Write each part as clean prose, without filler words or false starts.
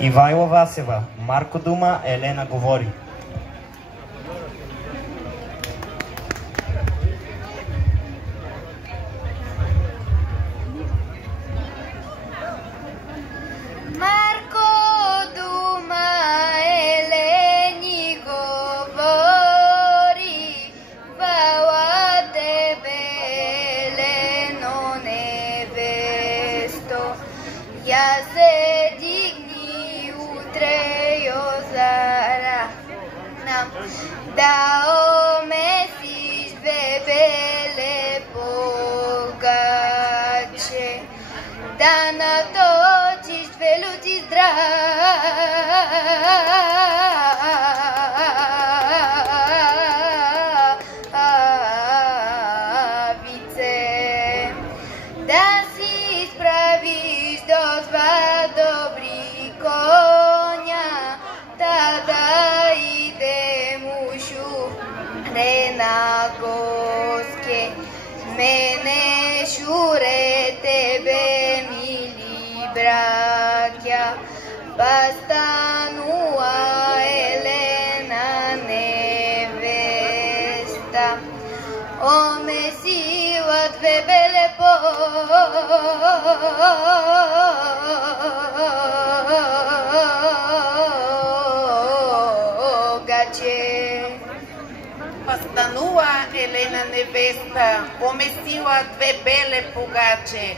Ивайла Васева. Марко дума, Елена говори. Da omesiš bebele pogače, da natočiš dve ljudi zdravice, da si spraviš do dva dobri konja, tada na goske, mene šure tebe mili braća, pa stanua Elena nevesta, omesiva dve bele pogače. Станува Елена невеста, помесила две беле погаче,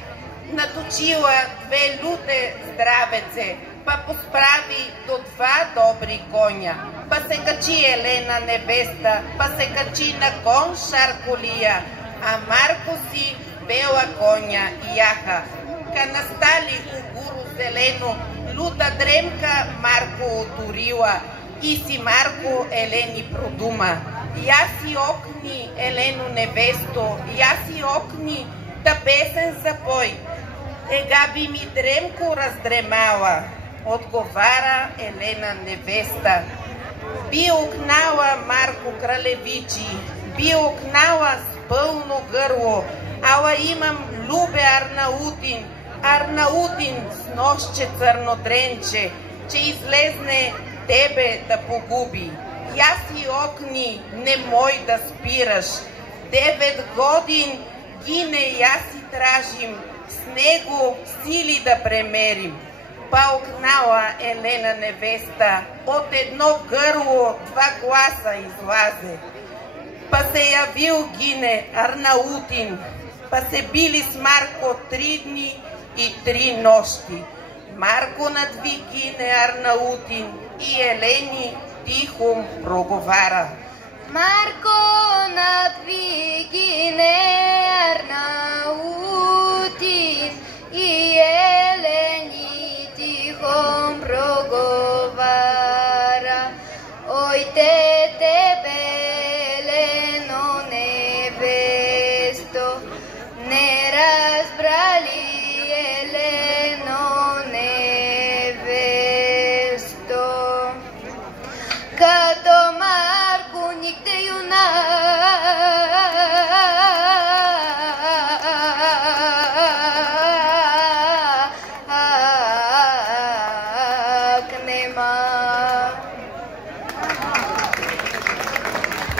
наточила две люте здравеце, па посправи до два добри коня. Па се качи Елена невеста, па се качи на кон шарколия, а Марко си бела коня яха. Ка настали у гуру зелено, люта дремка Марко отурила, и си Марко Елени продума. Яси окни, Елено невесто, яси окни, та песен запой. Ега би ми дремко раздремала, отговара Елена невеста. Би окнала Марко кралевичи, би окнала с пълно гърло, ала имам любе Арнаутин, Арнаутин с нощче църнодренче, че излезне тебе да погуби. Яси окни, не мой да спираш. 9 годин гине яси тражим, с него сили да премерим. Па окнала Елена невеста, от едно гърло 2 гласа излазе. Па се явил гине Арнаутин, па се били с Марко 3 дни и 3 нощи. Марко надви гине Арнаутин и Елени тихо проговара. Марко надви гине Арнаутин